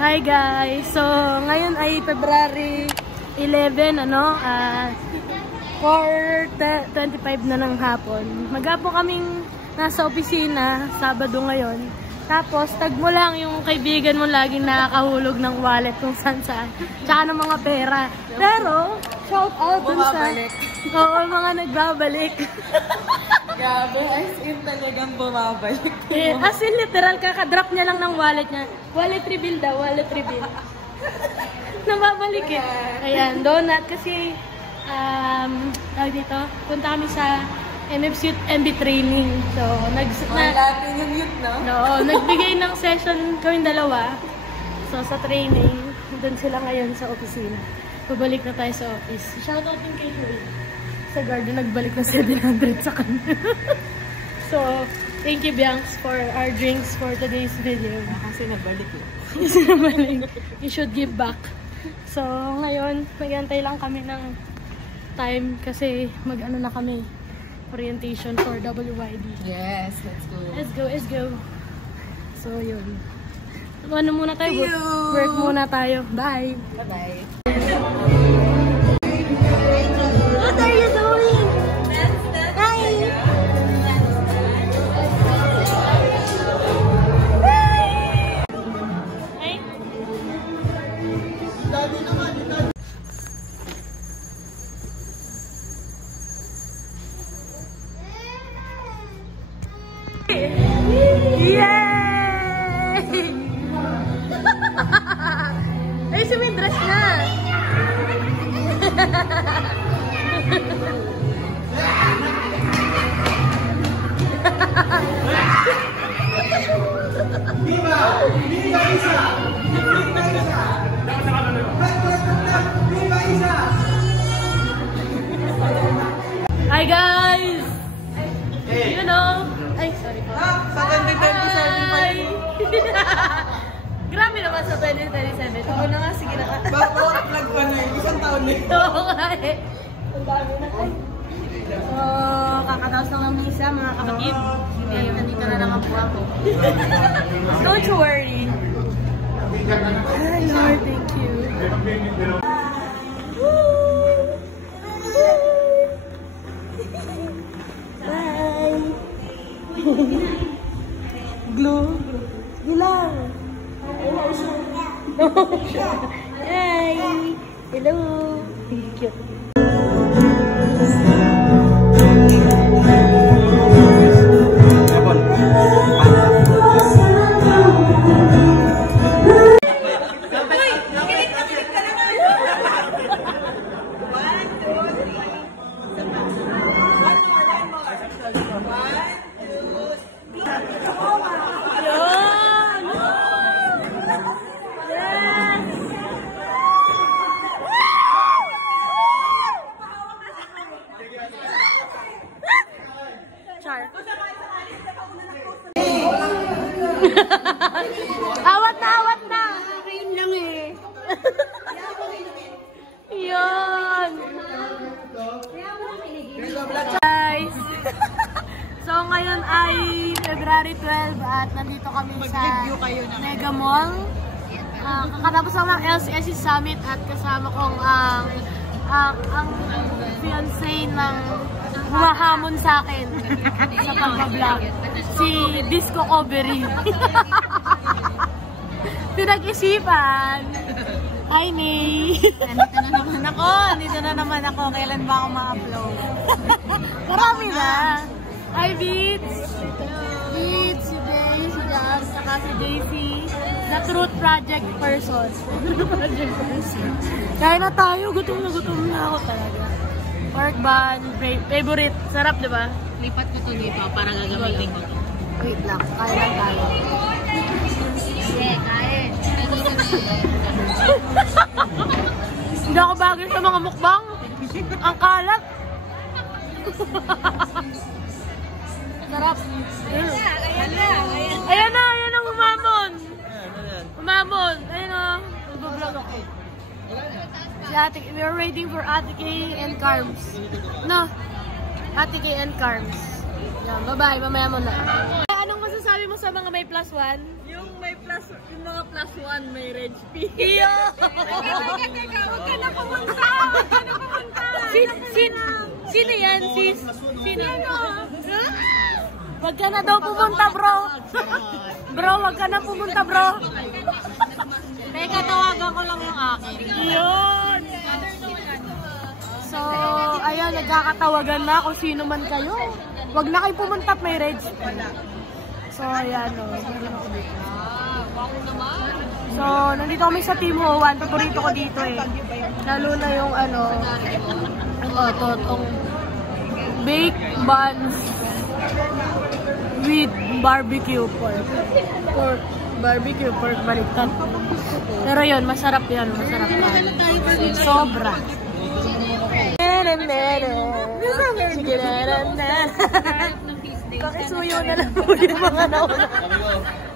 Hi guys! So, ngayon ay February 11, 4:25 na ng hapon. Maghapon kaming nasa opisina, Sabado ngayon. Tapos, tag mo lang yung kaibigan mo laging nakakahulog ng wallet kung saan-saan. Tsaka ng mga pera. Pero, shout out dun sa... Oo, mga nagbabalik. Grabe, as in talagang bumabalik. As in literal, kakadrop niya lang ng wallet niya. Wallet reveal daw, wallet reveal. Nababalik eh. Ayan, donut kasi tawag dito, punta kami sa MF's Youth MB training. So, natin yung youth, no? Oo, nagbigay ng session kaming dalawa. So, sa training, doon sila ngayon sa opisina. Pabalik na tayo sa office. Shoutout din kay Joey. Sa garden, nagbalik na 700 sa kanya. So, thank you, Bianx, for our drinks for today's video. Kasi nabalik eh. Kasi nabalik. You should give back. So, ngayon, mag-antay lang kami ng time kasi mag-ano na kami. Orientation for WYD. Yes, let's go. Let's go, let's go. So, yun. Ano muna tayo? Work muna tayo. Bye! Bye-bye. What are you doing? Hi! Yay! Ay, sumindress na! Viva! Viva Isa! Viva Isa! Viva Isa! Hi guys! You know, ay sorry po. Sa 2027 pa yun. Grabe naman sa 2027. Oo na nga, sige na ka. Bago vlog pa na yun. Isang taon na yun. Oo nga eh. Ang dami na ay. So, kakataos lang ng isa mga kapatid. Nandito na lang po ako. Don't you worry. Hi Lord, thank you. Bye. Glue. Gilang. Hi. Hello. Thank you. Awat na! Ayun lang eh. Yun. Guys. So ngayon ay February 12 at nandito kami sa Mega Mall. Kakatapos lang ng LCSC Summit at kasama kong ang fiancé ng humahamon sa akin sa pagbablog. Si Disco Covery. Pinag-isipan. Hi, May. Nandito na naman ako. Kailan ba ako ma-upload? Marami na. Hi, Beats. Beats, si Day, si Jazz, saka si Daisy. The Truth Project person. Kaya na tayo. Gutom na ako talaga. Pork bun, favorite. Sarap, di ba? Lipat ko to dito para gagamitin ko. Wait lang. Kaya lang tayo. Kain. Hindi ako bagay sa mga mukbang. Ang kalat. Sarap. Ayan na, umamon. Umamon. Ayan o. Mag-vlog ako. Si Ate, we're waiting for Ate K and Carms. No. Ate K and Carms. Yan, bye-bye. Mamaya mo na. Anong masasabi masasabi mo sa mga may +1? Yung mga +1 may reg fee. Iyo! Teka, wag ka na pumunta! Sino yan, sis? Sino? Wag ka na daw pumunta, bro. Bro, wag ka na pumunta, bro. Teka, tawagan ko lang yung akin. Yun! So, ayun, nagkakatawagan na kung sino man kayo. Wag na kayo pumunta, may reg. So, ayan, o. So, nandito kami sa Team Hoan. Paborito ko dito eh. Lalo na yung totong baked buns with barbecue pork. Barbecue pork, baliktad. Pero yun, masarap yan. Masarap yan. Sobra. Pakisuyo na lang po yung mga nauna.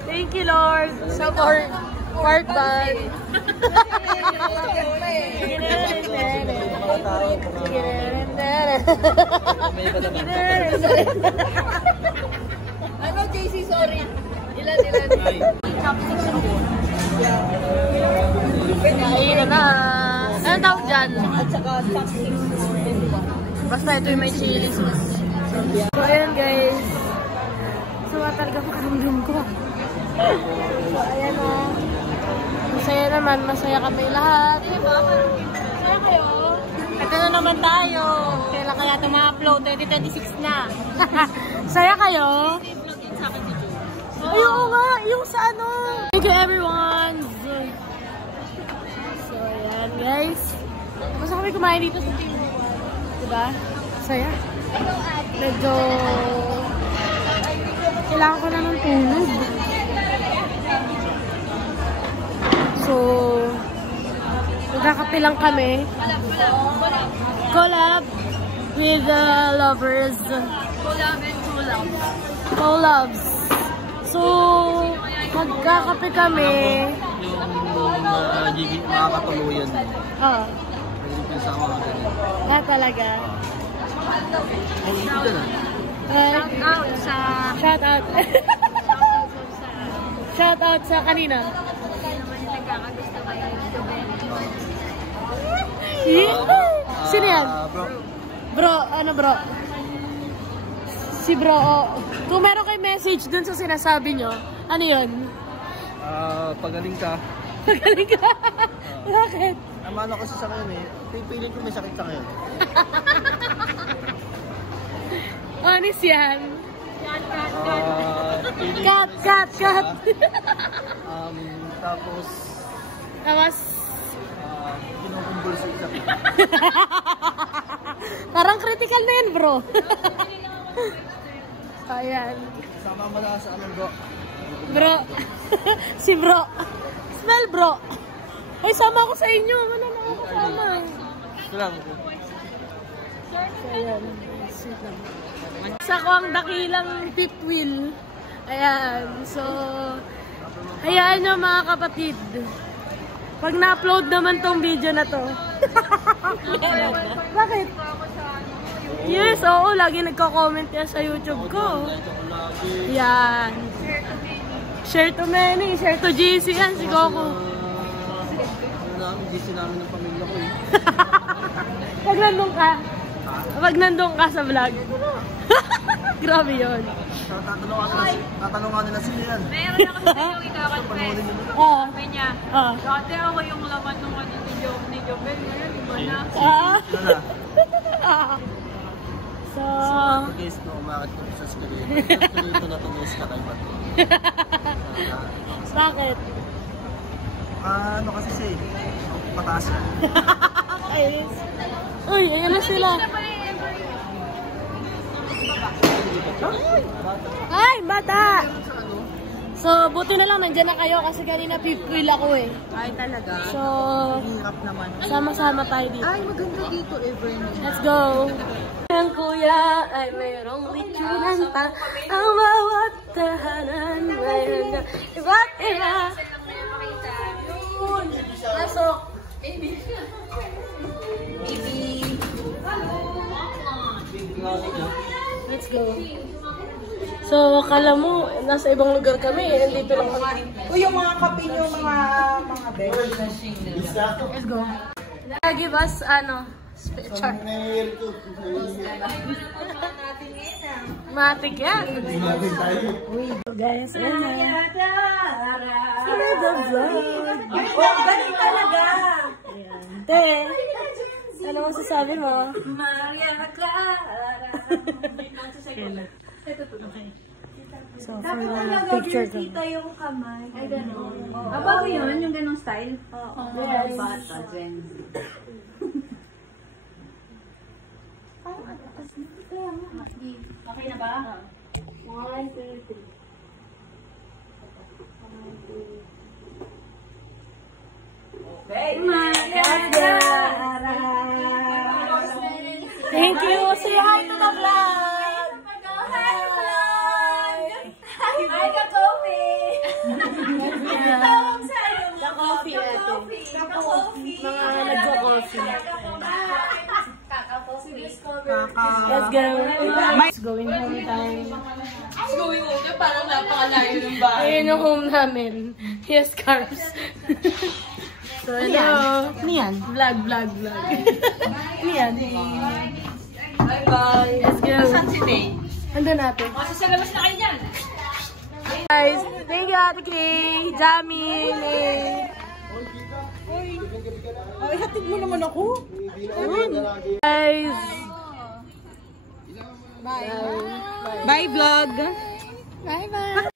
Thank you, Lord, sa pork bun. Ano, JC, sorry. Ilan. Kain na. Ano tawag dyan? At saka chopsticks. Basta ito yung may chili sauce. So, ayan guys. Sama talaga makaramdam ko. So, ayan o. Masaya naman. Masaya kami lahat. Masaya kayo? Ito na naman tayo. Kailan kaya ito ma-upload? 2026 na. Saya kayo? I-vlog yun sa akin si Joe. Ay, oo nga. Yung sa ano. Thank you everyone. So, ayan guys. Basta kami kumain dito sa team. Diba? Saya. Medyo kailangan ko na ng tulog. So, magkakape lang kami. Collab with the lovers. Collab and collab. Collabs. So, magkakape kami. Yung makakatuluyan mo. Oh, Pwede yung sama ka ganyan. na talaga. Ay, ito na. Shout out sa... Shout out. Shout out sa kanina. Nagkakagusto kayo dito, Sino yan? Bro. Bro, ano bro? Si bro, oh. Kung meron kayo message dun sa sinasabi nyo, ano yun? Pagaling ka. Magaling ka. Bakit? Ang ano kasi sa ngayon eh. Pipiling ko may sakit sa ngayon. Honest yan. Piling Cut, ko may cut, sakit siya. cut. Tapos, Tapos, kinukumbulso yung sakit. parang critical na yan, bro. Ayan. Sama mo na sa ano bro. Bro. Si bro. Smell, bro. Ay, sama ako sa inyo. Wala na ako kasama. Ito lang. So, ayan. Sweet lang. Sa ko ang dakilang fifth wheel. Ayan. So, hayaan nyo mga kapatid. Pag na-upload naman tong video na to. Bakit? Yes, oo. Lagi nagko-comment yan sa YouTube ko. Yan. Share to many. Share to GC yan. Si Coco. GC namin ng pamilya ko eh. Pag nandun ka. Pag nandun ka sa vlog. Grabe yun. Tatanungan nila sila yan. Meron ako sa inyo ikakantin. Oo. Sabi niya, Oo. dati ako yung laman ng ano ni Jobel. Ngayon, iba na. Sino na? So, Guys, no, umakit ko sa escalator. Escalator na tumis ka tayo ba? bakit? Ano kasi siya eh. Pataas yan. Ayos. Uy, ayan na sila. Ay, bata! So, buti na lang nandyan na kayo kasi kanina fifth wheel ako eh. Ay, talaga. So, Hirap naman. sama-sama tayo dito. Ay, maganda dito, Evernie. Let's go! Ang kuya ay mayroong likunan pa. Ang bawat tahanan mayroon na iba't iba. Yun! Pasok! Baby! Let's go! So, akala mo, nasa ibang lugar kami. Nandito lang kami. O yung mga kape nyo, mga bed. Let's go. Give us, chart. Matik yan. Guys, ayan na. Sila the vlog. Ganun talaga. Te, ano masasabi mo? Maria Clara. Okay. So, for the picture ko. Kita yung kamay. Ay, gano'n. Bago yun, yung gano'ng style? Oo. Yes. Bata, Gen Z. Okay na ba? 1, 2, 3. Okay. Maria Clara. Thank you. Say hi to the vlog. Hi, vlog! Hi, ka-coffee! Tawag sa'yo. Ka-coffee, ate. Ka-coffee. Mga nagko-coffee. Let's go. It's going home time. It's going home. Parang napakalayo ng bahay. Ayun yung home namin. Yes, carbs. So, hello. Niyan. Vlog. Niyan. Bye-bye. Let's go. Saan si Tay? Andun natin. Sa labas na kayo dyan. Guys, thank you, Ate Kay, Jamin, Ay, hatid mo naman ako. guys. Bye, vlog. Bye-bye.